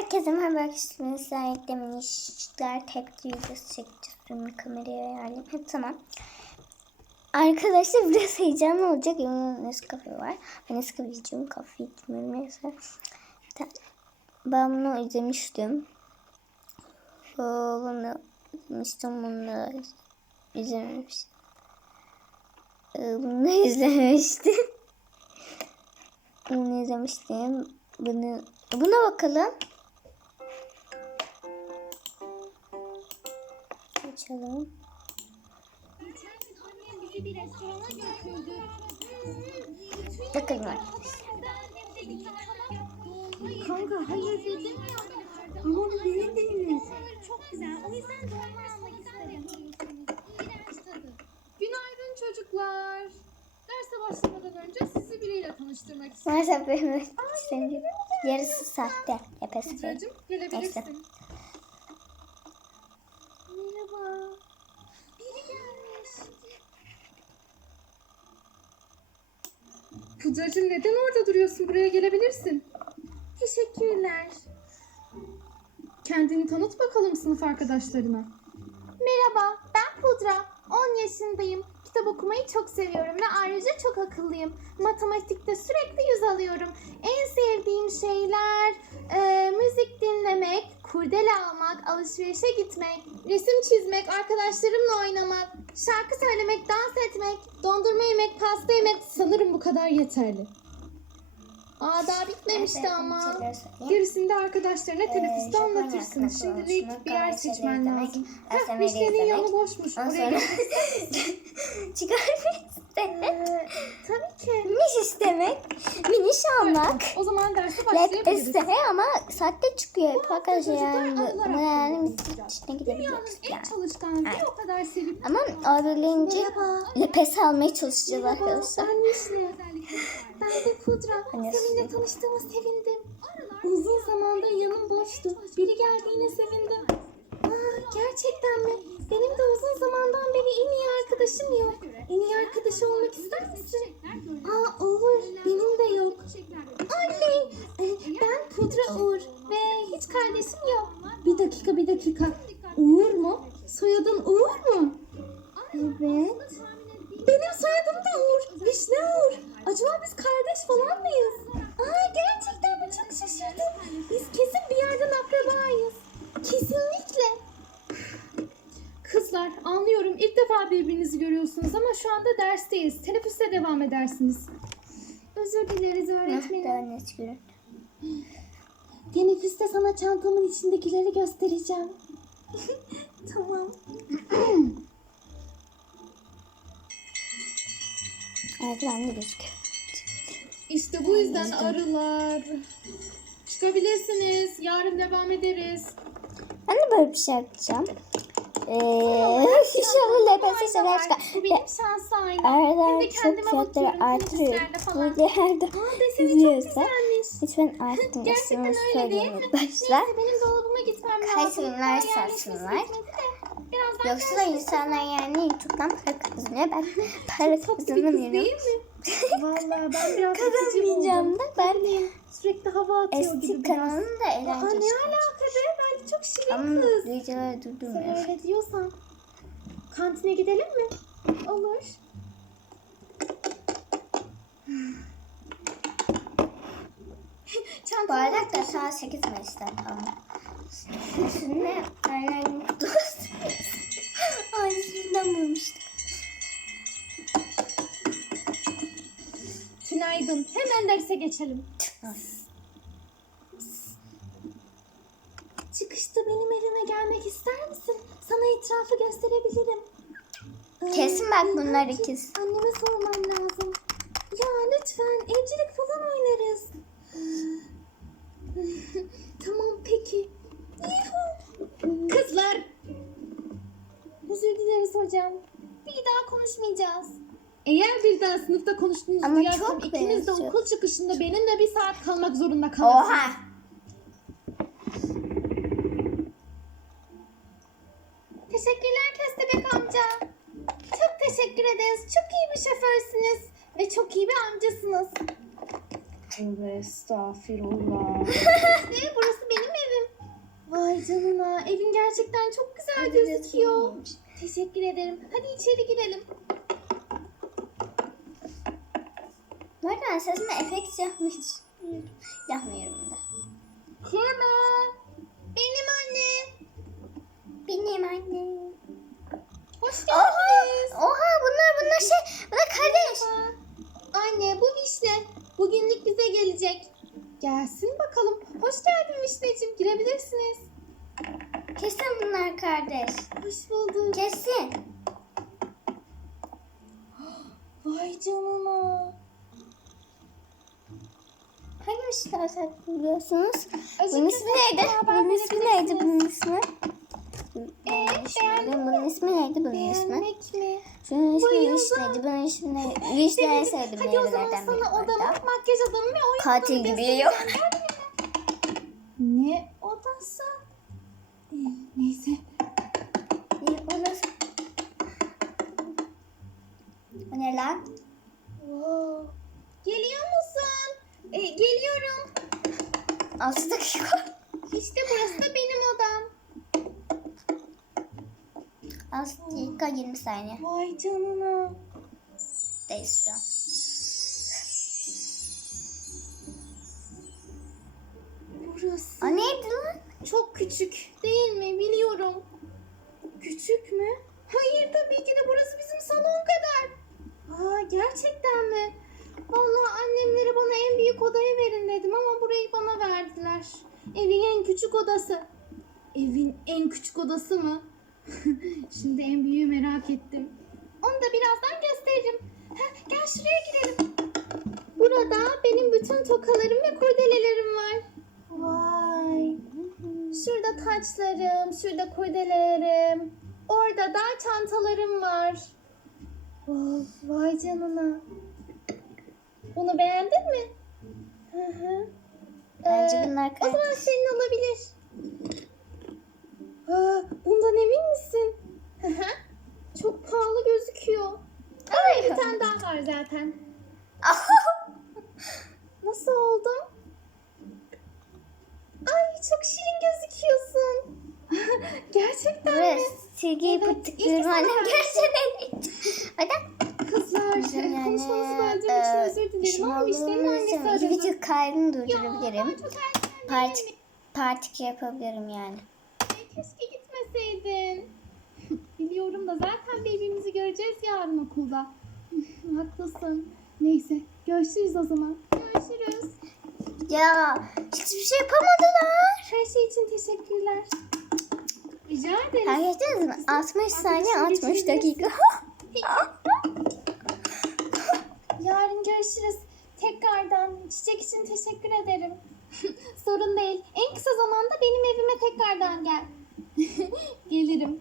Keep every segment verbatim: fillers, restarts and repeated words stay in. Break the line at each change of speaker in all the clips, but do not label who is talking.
Herkese merhaba arkadaşlar. Sizlerle demin işler tek videosu çekeceğiz. Kameraya ayarlayayım. Hep tamam. Arkadaşlar biraz heyecanlı olacak. Yanımda Nescafe var. Ben Nescafe içiyorum. Kahve içmiyorum. Neyse. Ben bunu izlemiştim. Bunu izlemiştim. Bunu izlememiştim. Bunu izlememiştim. Bunu izlemiştim. Bunu, buna bakalım. Açalım. Bakalım.
Kanka hayır dedim ya. Ama bu benim değiliz.
Çok güzel. O yüzden dolma almak istedim. İğrenç tadı.
Günaydın çocuklar. Derse başlamadan önce sizi biriyle tanıştırmak istiyorum.
Maalesef benim istediğim yarısı sahte. Epesi.
Pudracığım gelebilirsin.
Neyse.
Merhaba. Biri gelmiş. Pudracığım neden orada duruyorsun? Buraya gelebilirsin. Teşekkürler. Kendini tanıt bakalım sınıf arkadaşlarına. Merhaba, ben Pudra. on yaşındayım. Kitap okumayı çok seviyorum ve ayrıca çok akıllıyım. Matematikte sürekli yüz alıyorum. En sevdiğim şeyler e, müzik dinlemek, kurdele almak, alışverişe gitmek, resim çizmek, arkadaşlarımla oynamak, şarkı söylemek, dans etmek, dondurma yemek, pasta yemek. Sanırım bu kadar yeterli. Aa daha bitmemişti
Evet,
ama.
şeyler söyleyeyim.
Gerisini de arkadaşlarına
Ee,
teneffüste
Japonya
anlatırsın.
hakkında
Şimdilik
konuşmak,
bir yer
gayet şeyler
seçmen
izlemek,
lazım.
A S M R
Heh, Müşterinin
izlemek.
yanı boşmuş.
Ondan
Oraya
sonra çıkarmak istemek.
Ee, tabii ki.
Miniş istemek. Miniş almak.
O zaman derse başlayabiliriz.
Lepese ama saatte çıkıyor hep arkadaşlar yani.
Çocuklar
Ama yani biz
anılar
içine
Dünyanın
gidebiliyoruz
en
yani.
çalışkan ve
Evet.
o kadar sevimli.
Ama ağırlayınca
Merhaba.
lepese almaya çalışacağız
Merhaba,
arkadaşlar.
ben Nişli. Ben de Pudra.
Annesi.
Seninle tanıştığıma sevindim. Uzun zamandır yanım boştu. Biri geldiğine sevindim. Aa, gerçekten mi? Benim de uzun zamandan beri en iyi arkadaşım yok. En iyi arkadaşı olmak ister misin? Aa olur. Benim de yok. Oley. Ee, Ben Pudra Uğur ve hiç kardeşim yok. Bir dakika bir dakika. Uğur mu? Soyadın Uğur mu? Evet. Benim soyadım da Uğur. Vişne Uğur. Acaba biz kardeş falan mıyız? Aa gerçekten mi? Çok şaşırdım. Biz kesin bir yerden akrabayız. Kesinlikle. Kızlar anlıyorum ilk defa birbirinizi görüyorsunuz ama şu anda dersteyiz. Teneffüste devam edersiniz. Özür dileriz öğretmenim.
Daha net görün.
Teneffüste sana çantamın içindekileri göstereceğim. Tamam.
Evet ben de gözüküyor.
İşte bu yüzden arılar. Çıkabilirsiniz. Yarın devam ederiz.
Ben de böyle bir şey yapacağım. Ee, inşallah lepese şeyler çıkar.
Bu benim şans aynı.
Aralar
Ben de
çok
kendime
fiyatları
bakıyorum,
artırıyor.
teneffüslerde falan.
Bu yerde
Aa deseni çok
izliyorsa
güzelmiş.
lütfen arttırın.
Gerçekten öyle değil mi?
Başlar.
Neyse benim dolabıma gitmem lazım.
Kayseriler
Daha yerleşmesi
satsınlar.
bitmedi de. Birazdan
Yoksa da insanlar yani YouTube'dan para kazanıyor. Ben para
tatlı bir kız
kazanamıyorum.
değil mi? Vallahi ben biraz
Kazanmayacağım da ben
sürekli hava atıyor gibi
eski
biraz.
kanalım da
Aa
eğlenceli.
ne alaka be? Bence çok şirin
Ama
kız.
videoları
Sen
durdurmuyor.
öyle diyorsan. Kantine gidelim mi? Olur.
Bu
Çantamı
arada da saat sekiz Mayıs'ta falan. Üstüne aynen gün kutlu olsun. Aynısından bulmuştum.
Günaydın. Hemen derse geçelim. Çıkışta benim evime gelmek ister misin? Sana etrafı gösterebilirim. Ee,
Kesin bak bunlar
belki
ikiz.
Anneme sormam lazım. Ya lütfen evcilik falan oynarız. Tamam peki. Yuhu. Kızlar. Özür dileriz hocam. Bir daha konuşmayacağız. Eğer bir daha sınıfta konuştuğunuzu
Ama
duyarsam
çok
ikiniz de
benziyor.
okul çıkışında benimle bir saat kalmak zorunda kalırsınız.
Oha!
Teşekkürler Köstebek amca. Çok teşekkür ederiz. Çok iyi bir şoförsünüz. Ve çok iyi bir amcasınız.
Tövbe estağfirullah.
Ve burası benim evim. Vay canına, evin gerçekten çok güzel gözüküyor. Teşekkür ederim. Hadi içeri girelim.
Bu arada ben sesime efekt yapmış. Yapmıyorum da.
Kime? Benim anne.
Benim annem.
Hoş
Oha!
geldiniz.
Oha bunlar bunlar şey. Bunlar kardeş.
Anne bu Vişne. Bugünlük bize gelecek. Gelsin bakalım. Hoş geldin Vişneciğim. Girebilirsiniz.
Kesin bunlar kardeş.
Hoş bulduk.
Kesin.
Vay canına.
Hangi işler biliyorsunuz?
Acıklı
Bunun ismi neydi?
beraber
Bunun ismi neydi? Bunun ismi?
Ee, beğendin mi?
Bunun ismi neydi? Bunun ismi?
Beğenmek mi?
Şunun ismi
Bayıldım.
Vişneydi. Bunun ismi neydi? Vişneyi sevdim.
Hadi o zaman
meyvelerden biri
sana odamı,
orada.
makyaj odamı ve oyun
Katil
odamı
gibi
göstereceğim.
yok.
Ne odası? Ee, Neyse.
İyi, orası. O ne lan?
Wow. Geliyor musun? Ee, geliyorum.
altı dakika.
İşte burası da benim odam.
altı dakika yirmi saniye.
Vay canına.
Deyiz şu an.
Burası
O neydi lan?
çok küçük değil mi? Biliyorum. Küçük mü? Hayır tabii ki de burası bizim salon kadar. Aa, gerçekten mi? Vallahi annemlere bana en büyük odayı verin dedim ama burayı bana verdiler. Evin en küçük odası. Evin en küçük odası mı? Şimdi en büyüğü merak ettim. Onu da birazdan gösteririm. Heh, gel şuraya gidelim. Burada benim bütün tokalarım ve kurdelelerim var. Vay. Şurada taçlarım, şurada kurdelelerim. Orada da çantalarım var. Of, vay canına. Bunu beğendin mi? Hı hı.
Bence
Ee,
bunlar
O zaman
kardeş.
senin olabilir. Aa, bundan emin misin? Hı hı. Çok pahalı gözüküyor. Aa, bir tane daha var zaten. Nasıl oldum? Ay çok şirin gözüküyorsun. Gerçekten
Buraya
mi?
silgiyi
Evet,
pıttıklıyorum
ilk
annem
sana
gerçekten. Hadi.
Kızlar
Güzel yani.
konuşmanızı böldüğüm için
Ee,
özür dilerim
işim
ama Vişne'nin annesi
olduğunu
aradı.
video kaydını
Ya
durdurabilirim.
çok erken
Parti,
değil mi?
parti yapabilirim yani.
Ay, keşke gitmeseydin. Biliyorum da zaten birbirimizi göreceğiz yarın okulda. Haklısın. Neyse görüşürüz o zaman. Görüşürüz.
Ya hiçbir şey yapamadılar.
Her şey için teşekkürler. Rica ederiz.
Fark ettiniz mi? altmış saniye
Arkadaşım
altmış dakika.
Yarın görüşürüz. Tekrardan çiçek için teşekkür ederim. Sorun değil. En kısa zamanda benim evime tekrardan gel. Gelirim.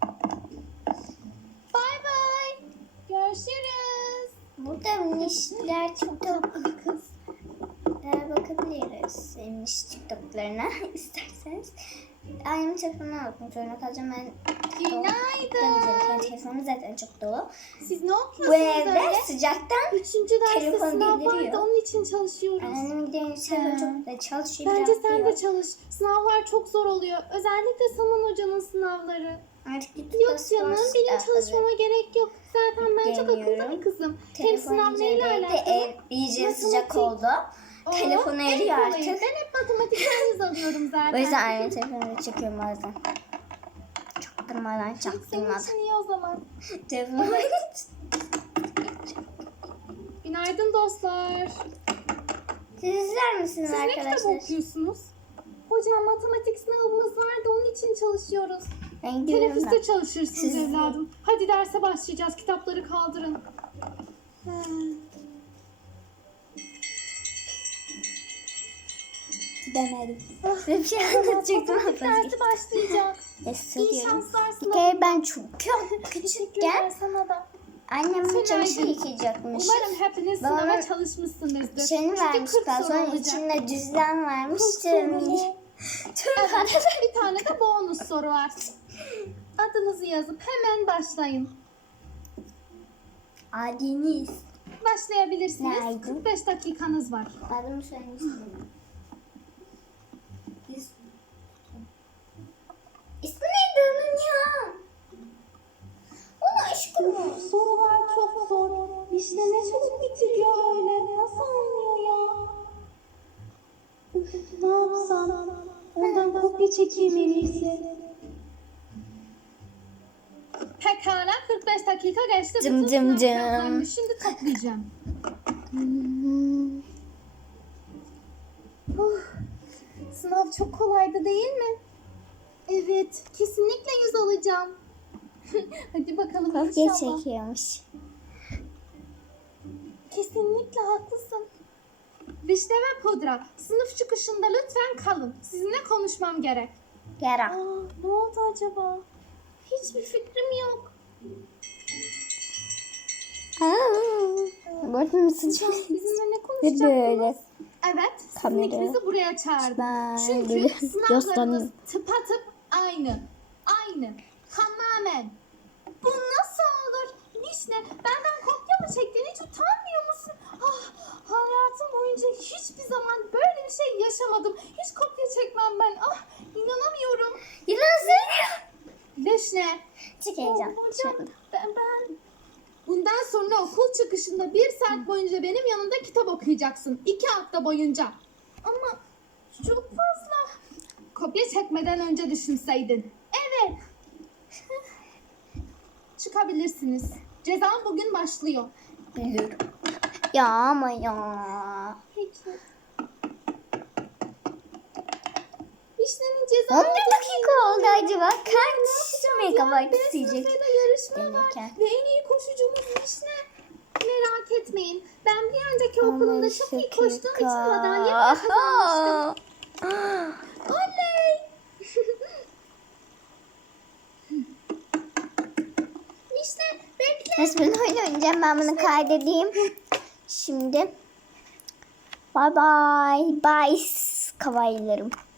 Bay bay. Görüşürüz.
Burada minişler TikTok kız. Bakabiliriz miniş TikToklarına isterseniz. Annemin telefonunu almak zorunda kalacağım. Ben
Günaydın.
kendi telefonum zaten çok dolu.
Siz ne
Bu
yapıyorsunuz
evde
öyle?
sıcaktan
Üçüncü derste
telefon
sınav
deliriyor.
vardı. Onun için çalışıyoruz.
annemin gidelim telefon çok da çalışıyor.
Bence
biraz
sen
diyor.
de çalış. Sınavlar çok zor oluyor. Özellikle Saman Hoca'nın sınavları.
Artık gidip
Yok
spor
canım, benim
silahları
çalışmama gerek yok. Zaten ben çok akıllı
deniyorum.
bir kızım. Hem
Telefon
sınav neyle
inceledi,
alakalı?
ev iyice
Matematik.
sıcak oldu.
Oo,
Telefonu
en
eriyor
kolayı.
artık.
Ben hep matematikten yüz alıyorum zaten.
O yüzden annemin telefonunu çekiyorum bazen. Çaktırmadan
Senin
çaktırmadan.
için iyi o zaman.
Telefonu
Günaydın dostlar.
Siz izler misiniz
Siz ne kitap
arkadaşlar?
okuyorsunuz? Hocam matematik sınavımız var da onun için çalışıyoruz.
Ben görüyorum da.
Teneffüste çalışırsınız
Siz-
evladım. Hadi derse başlayacağız. Kitapları kaldırın. Ha.
Demedim.
Ah,
Size bir şey
tamam,
anlatacaktım.
matematik dersi başlayacak.
Neyse
İyi
diyorum.
şanslar
Bir
sınavına.
kere ben çok
Teşekkürler
küçükken
sana da.
annem
Sen
çamaşır
aydın.
yıkayacakmış.
Umarım hepiniz
Bana
sınava çalışmışsınızdır.
Şeyini
Çünkü
vermiş
kırk soru
sonra
olacak.
içinde düzlem varmış.
kırk soru mu?
Tüm
Evet, bir tane de bonus soru var. Adınızı yazıp hemen başlayın.
Adiniz.
Başlayabilirsiniz.
Nerede?
kırk beş dakikanız var.
Adımı söylemiştim. Biz
Ne yapsam? Ondan kopya çekeyim en iyisi.
Pekala kırk beş dakika geçti.
Cım
Bütün
cım
sınav
cım.
kağıtlarını şimdi toplayacağım.
Oh, sınav çok kolaydı değil mi? Evet, kesinlikle yüz alacağım. Hadi bakalım
Kopya
inşallah.
çekiyormuş.
Kesinlikle haklısın.
Vişne ve pudra. Sınıf çıkışında lütfen kalın. Sizinle konuşmam gerek.
Yara.
Aa, ne oldu acaba? Hiçbir fikrim yok.
Gördün mü sıcak?
Bizimle ne
Ve
konuşacaktınız?
böyle.
Evet, sizin
Kamera.
ikinizi buraya çağırdım.
Ben
Çünkü
böyle
sınavlarınız
yaslanıyorum.
tıpatıp aynı. Aynı. Tamamen. Bu nasıl olur? Vişne, benden kopya mı çektin? Hiç utanmıyor musun? Ah, hayatım boyunca hiçbir zaman böyle bir şey yaşamadım. Hiç kopya çekmem ben. Ah, inanamıyorum.
Yılan söylüyor.
Vişne,
Çıkacağım.
hocam, ben, ben... Bundan sonra okul çıkışında bir saat boyunca benim yanımda kitap okuyacaksın. İki hafta boyunca. Ama çok fazla. Kopya çekmeden önce düşünseydin. Evet. Çıkabilirsiniz. Cezam bugün başlıyor.
Biliyorum. Ya ama ya.
Peki. Vişne'nin
on
cezası
bir dakika oldu acaba. Kaç megabayt isteyecek?
sırada yarışma var
denirken.
ve en iyi koşucumuz Vişne. Merak etmeyin. Ben bir önceki okulumda çok iyi koştuğum için madalya bile kazanmıştım. Oley! Vişne bekle.
Neyse ben oyun oynayacağım. Ben bunu kaydedeyim. Şimdi. Bye bye. Bye. Kavaylarım.